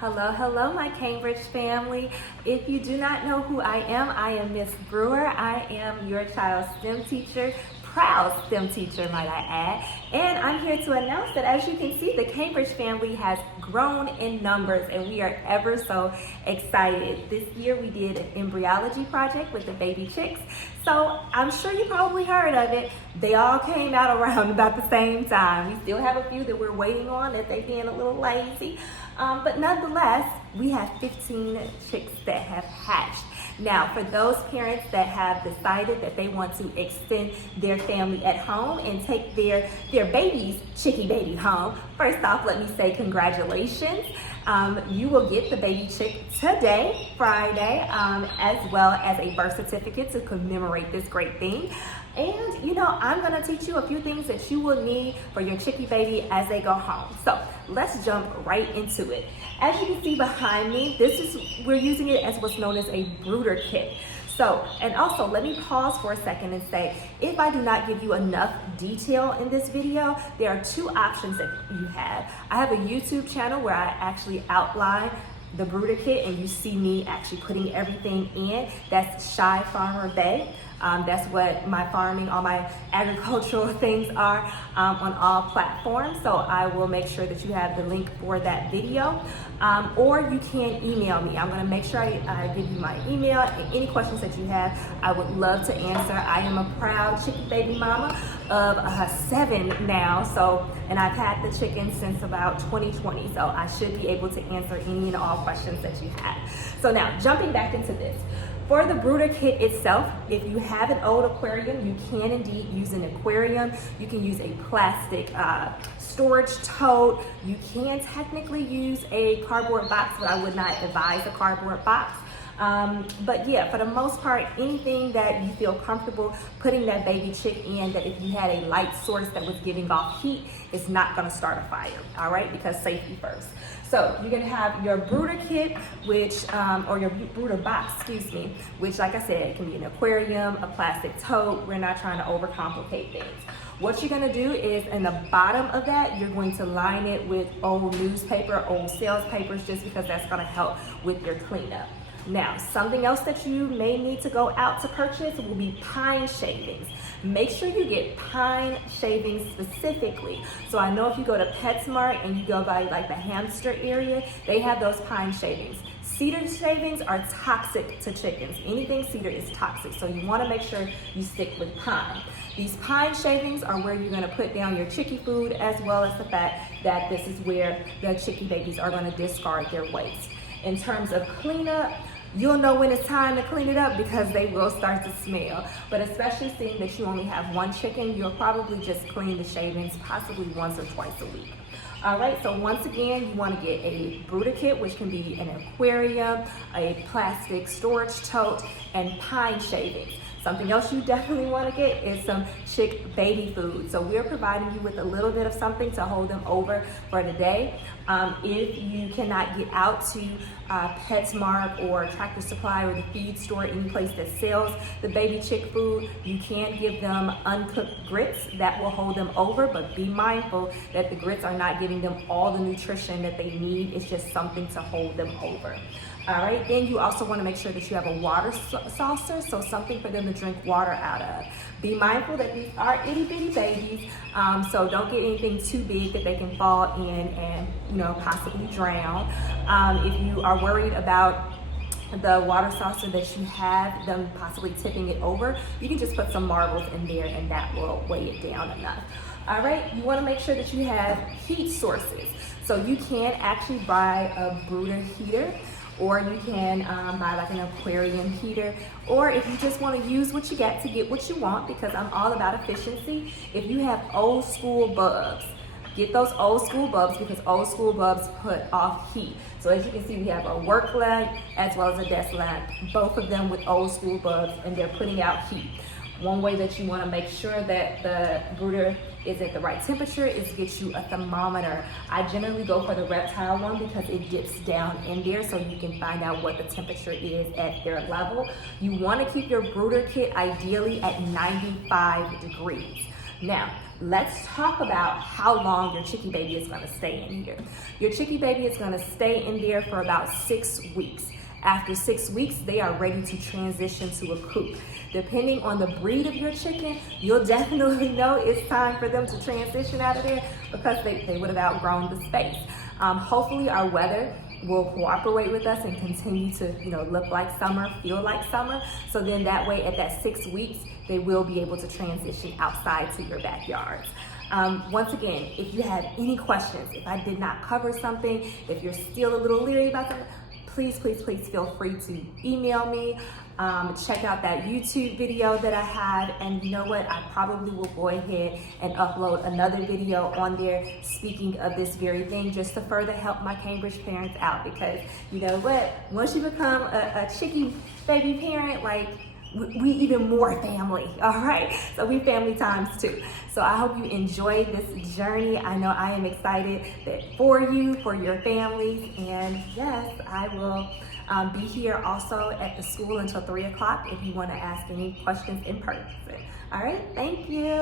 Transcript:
Hello, hello, my Cambridge family. If you do not know who I am Miss Brewer. I am your child's STEM teacher, proud STEM teacher, might I add. And I'm here to announce that, as you can see, the Cambridge family has grown in numbers, and we are ever so excited. This year we did an embryology project with the baby chicks. So I'm sure you probably heard of it. They all came out around about the same time. We still have a few that we're waiting on, that they being a little lazy. But nonetheless, we have 15 chicks that have hatched. Now, for those parents that have decided that they want to extend their family at home and take their baby's chickie baby home, first off, let me say congratulations. You will get the baby chick today, Friday, as well as a birth certificate to commemorate this great thing. And you know, I'm gonna teach you a few things that you will need for your chickie baby as they go home. So let's jump right into it. As you can see behind me, we're using it as what's known as a brooder kit. So, and also let me pause for a second and say, if I do not give you enough detail in this video, there are two options that you have. I have a YouTube channel where I actually outline the brooder kit, and you see me actually putting everything in. That's Shy Farmer Bay. That's what my farming, all my agricultural things are on all platforms. So I will make sure that you have the link for that video. Or you can email me. I'm gonna make sure I give you my email, and any questions that you have, I would love to answer. I am a proud chicken baby mama of 7 now. And I've had the chickens since about 2020. So I should be able to answer any and all questions that you have. So now, jumping back into this. For the brooder kit itself, if you have an old aquarium, you can indeed use an aquarium. You can use a plastic storage tote. You can technically use a cardboard box, but I would not advise a cardboard box. But yeah, for the most part, anything that you feel comfortable putting that baby chick in, that if you had a light source that was giving off heat, it's not gonna start a fire, all right? Because safety first. So you're gonna have your brooder kit, or your brooder box, excuse me, which, like I said, it can be an aquarium, a plastic tote. We're not trying to overcomplicate things. What you're gonna do is, in the bottom of that, you're going to line it with old newspaper, old sales papers, just because that's gonna help with your cleanup. Now, something else that you may need to go out to purchase will be pine shavings. Make sure you get pine shavings specifically. So I know if you go to PetSmart and you go by like the hamster area, they have those pine shavings. Cedar shavings are toxic to chickens. Anything cedar is toxic, so you want to make sure you stick with pine. These pine shavings are where you're going to put down your chickie food, as well as the fact that this is where the chickie babies are going to discard their waste. In terms of cleanup, you'll know when it's time to clean it up because they will start to smell. But especially seeing that you only have one chicken, you'll probably just clean the shavings possibly once or twice a week. All right, so once again, you want to get a brooder kit, which can be an aquarium, a plastic storage tote, and pine shavings. Something else you definitely want to get is some chick baby food. So we're providing you with a little bit of something to hold them over for the day. If you cannot get out to PetSmart or Tractor Supply or the feed store, any place that sells the baby chick food, you can give them uncooked grits that will hold them over, but be mindful that the grits are not giving them all the nutrition that they need. It's just something to hold them over. All right, then you also want to make sure that you have a water saucer, so something for them to drink water out of. Be mindful that these are itty bitty babies, so don't get anything too big that they can fall in and, you know, possibly drown. If you are worried about the water saucer that you have, them possibly tipping it over, you can just put some marbles in there and that will weigh it down enough. All right, you want to make sure that you have heat sources. So you can actually buy a brooder heater, or you can buy like an aquarium heater, or if you just want to use what you got to get what you want, because I'm all about efficiency. If you have old school bulbs, get those old school bulbs, because old school bulbs put off heat. So as you can see, we have a work lamp as well as a desk lamp, both of them with old school bulbs, and they're putting out heat. One way that you want to make sure that the brooder is at the right temperature is get you a thermometer. I generally go for the reptile one because it dips down in there so you can find out what the temperature is at their level. You want to keep your brooder kit ideally at 95 degrees. Now, let's talk about how long your chickie baby is gonna stay in here. Your chickie baby is gonna stay in there for about 6 weeks. After 6 weeks, they are ready to transition to a coop. Depending on the breed of your chicken, you'll definitely know it's time for them to transition out of there because they would have outgrown the space. Hopefully our weather will cooperate with us and continue to look like summer, feel like summer. So then that way at that 6 weeks, they will be able to transition outside to your backyards. Once again, if you have any questions, if I did not cover something, if you're still a little leery about something, please feel free to email me. Check out that YouTube video that I have, and you know what, I probably will go ahead and upload another video on there speaking of this very thing, just to further help my Cambridge parents out, because you know what, once you become a chickie baby parent, like we even more family, all right? So we family times too. So I hope you enjoy this journey. I know I am excited for you, for your families, and yes, I will be here also at the school until 3 o'clock if you want to ask any questions in person. All right, thank you.